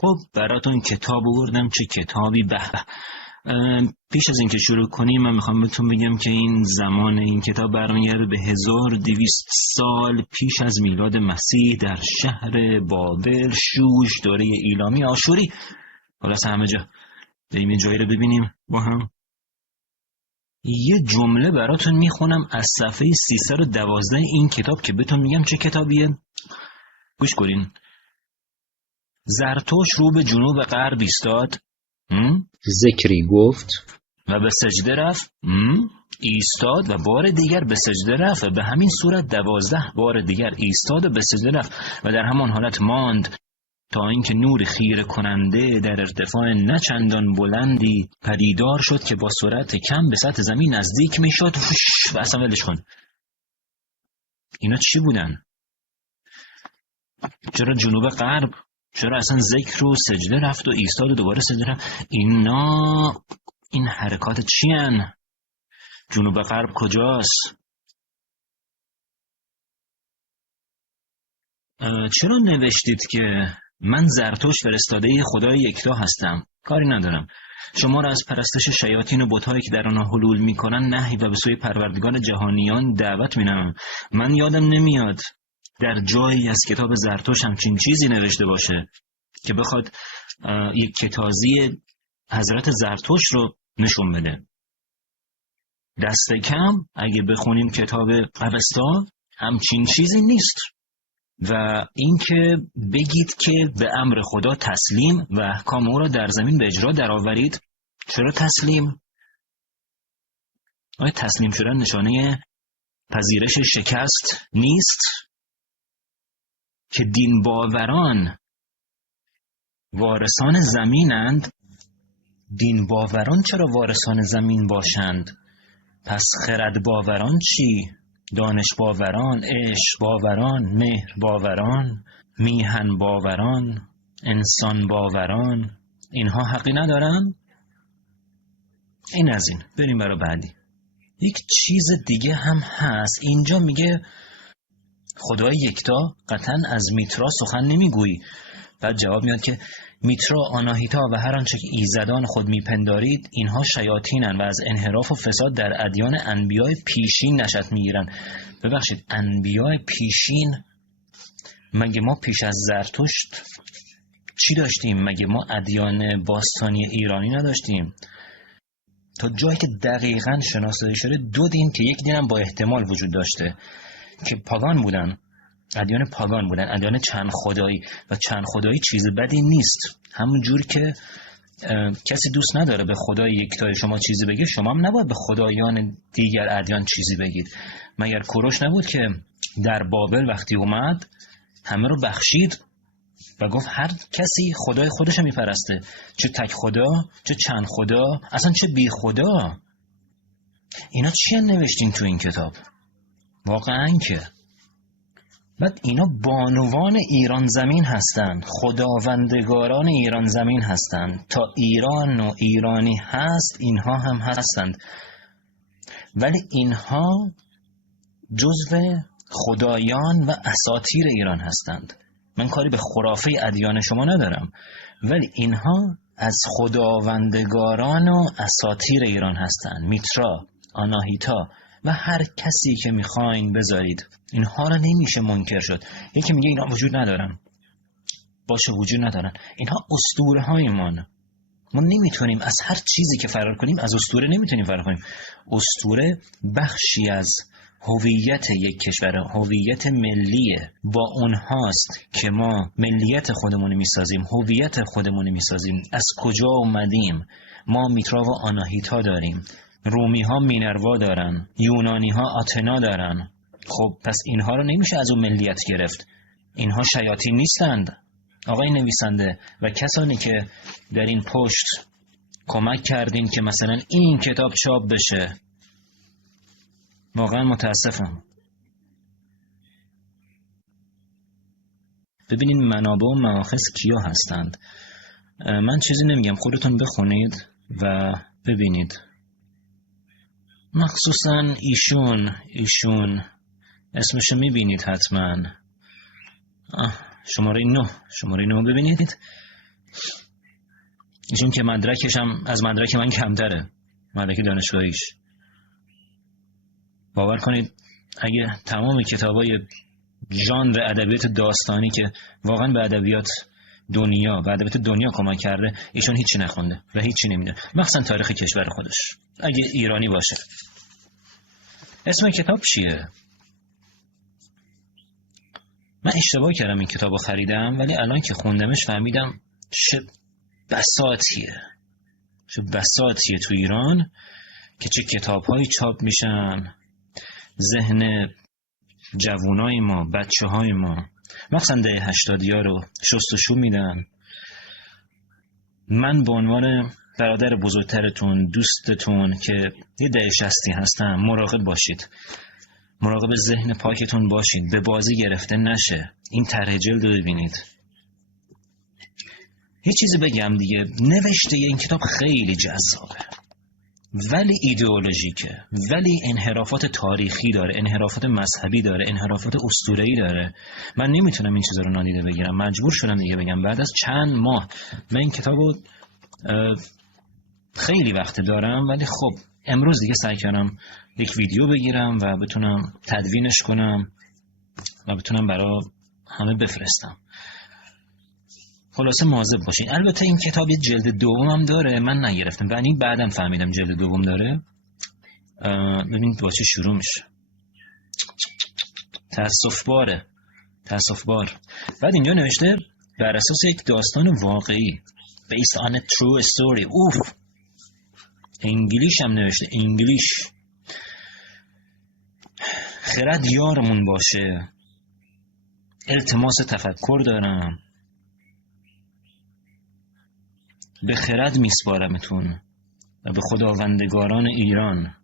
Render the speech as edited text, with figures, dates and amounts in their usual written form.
خب براتون کتاب آوردم. چه کتابی؟ به به. پیش از اینکه شروع کنیم من میخوام بهتون بگم که این زمان این کتاب برمیگرده به 1200 سال پیش از میلاد مسیح در شهر بابل، شوش، دوره ایلامی، آشوری. خلاص همه جا. بریم یه جایی رو ببینیم با هم. یه جمله براتون میخونم از صفحه 312 این کتاب که بهتون میگم چه کتابیه. گوش کنین. زرتشت رو به جنوب غرب ایستاد، ذکری گفت و به سجده رفت، ایستاد و بار دیگر به سجده رفت و به همین صورت 12 بار دیگر ایستاد و به سجده رفت و در همان حالت ماند تا اینکه نور خیره کننده در ارتفاع نچندان بلندی پدیدار شد که با سرعت کم به سطح زمین نزدیک می شد. و اصلا ولش کن. اینا چی بودن؟ چرا جنوب غرب؟ چرا اصلا ذکر رو سجده رفت و ایستاد و دوباره سجده رفت؟ این حرکات چی هن؟ جنوب غرب کجاست؟ چرا نوشتید که من زرتشت فرستاده خدای یکتا هستم؟ کاری ندارم. شما را از پرستش شیاطین و بت‌هایی که در آنها حلول می‌کنند نهی و به سوی پروردگار جهانیان دعوت می‌نمایم. من یادم نمیاد در جایی از کتاب زرتشت همچین چیزی نوشته باشه که بخواد یک کتازی حضرت زرتشت رو نشون بده. دست کم اگه بخونیم کتاب اوستا همچین چیزی نیست. و اینکه بگید که به امر خدا تسلیم و احکام او را در زمین به اجرا درآورید. چرا تسلیم؟ آیا تسلیم شدن نشانه پذیرش شکست نیست؟ که دین باوران وارثان زمینند. دین باوران چرا وارثان زمین باشند؟ پس خرد باوران چی؟ دانش باوران، عشق باوران، مهر باوران، میهن باوران، انسان باوران، اینها حقی ندارن؟ این از این. بریم برای بعدی. یک چیز دیگه هم هست. اینجا میگه خدای یکتا قطعا از میترا سخن نمیگویی. بعد جواب میاد که میترا، آناهیتا و هر آنچه که ایزدان خود میپندارید اینها شیاطینن و از انحراف و فساد در ادیان انبیای پیشین نشأت میگیرن. ببخشید، انبیای پیشین؟ مگه ما پیش از زرتشت چی داشتیم؟ مگه ما ادیان باستانی ایرانی نداشتیم؟ تا جایی که دقیقاً شناسایی شده دو دین که یک دینم با احتمال وجود داشته که پاگان بودن، ادیان پاگان بودن، ادیان چند خدایی. و چند خدایی چیز بدی نیست. همون جور که کسی دوست نداره به خدای یکتای شما چیزی بگه، شما هم نباید به خدایان دیگر ادیان چیزی بگید. مگر کوروش نبود که در بابل وقتی اومد همه رو بخشید و گفت هر کسی خدای خودش رو میپرسته، چه تک خدا، چه چند خدا، اصلا چه بی خدا. اینا چیه نوشتین تو این کتاب؟ واقعا که بعد اینا بانوان ایران زمین هستند، خداوندگاران ایران زمین هستند. تا ایران و ایرانی هست اینها هم هستند، ولی اینها جزو خدایان و اساطیر ایران هستند. من کاری به خرافه ادیان شما ندارم، ولی اینها از خداوندگاران و اساطیر ایران هستند. میترا، آناهیتا و هر کسی که میخواین بذارید، اینها را نمیشه منکر شد. یکی میگه اینا وجود ندارن، باشه وجود ندارن. اینها اسطوره های ما نمیتونیم از هر چیزی که فرار کنیم از اسطوره نمیتونیم فرار کنیم. اسطوره بخشی از هویت یک کشور، هویت ملیه. با اونهاست که ما ملیت خودمون میسازیم، هویت خودمون میسازیم. از کجا اومدیم؟ ما میترا و آناهیتا داریم، رومی ها مینروا دارن، یونانی ها آتنا دارن. خب پس اینها رو نمیشه از اون ملیت گرفت. اینها شیاطین نیستند. آقای نویسنده و کسانی که در این پشت کمک کردین که مثلا این کتاب چاپ بشه، واقعا متاسفم. ببینین منابع و مآخذ کیا هستند. من چیزی نمیگم، خودتون بخونید و ببینید. مخصوصا ایشون اسمشو میبینید حتما. شماره 9 ببینید. ایشون که مدرکش هم از مدرک من کمتره، مدرک دانشگاهیش. باور کنید اگه تمام کتابای ژانر ادبیات داستانی که واقعا به ادبیات دنیا کمک کرده، ایشون هیچی نخونده و هیچی نمیدونه، مخصوصا تاریخ کشور خودش اگه ایرانی باشه. اسم کتاب چیه؟ من اشتباه کردم این کتابو خریدم، ولی الان که خوندمش فهمیدم چه بساطیه تو ایران که چه کتاب‌هایی چاپ میشن، ذهن جوانای ما، بچه‌های ما مخصوصا دهه 80 رو شستشو میدن. من به عنوان برادر بزرگترتون، دوستتون که یه دهه 60 هستم، مراقب باشید، مراقب ذهن پاکتون باشید، به بازی گرفته نشه. این طرح جلد رو ببینید. یه چیزی بگم دیگه، نوشته این کتاب خیلی جذابه ولی ایدئولوژیکه، ولی انحرافات تاریخی داره، انحرافات مذهبی داره، انحرافات اسطوره‌ای داره. من نمیتونم این چیزا رو نادیده بگیرم، مجبور شدم دیگه بگم. بعد از چند ماه من این کتابو خیلی وقت دارم، ولی خب امروز دیگه سعی کردم یک ویدیو بگیرم و بتونم تدوینش کنم و بتونم برای همه بفرستم. خلاصه مواظب باشین. البته این کتاب یه جلد دوم هم داره، من نگرفتم، ولی بعدم فهمیدم جلد دوم داره. ببینید با چه شروع میشه. تأسف بار. بعد اینجا نوشته بر اساس یک داستان واقعی، based on a true story. اوف، انگلیش هم نوشته، انگلیش. خرد یارمون باشه. التماس تفکر دارم. به خرد میسپارمتون و به خداوندگاران ایران.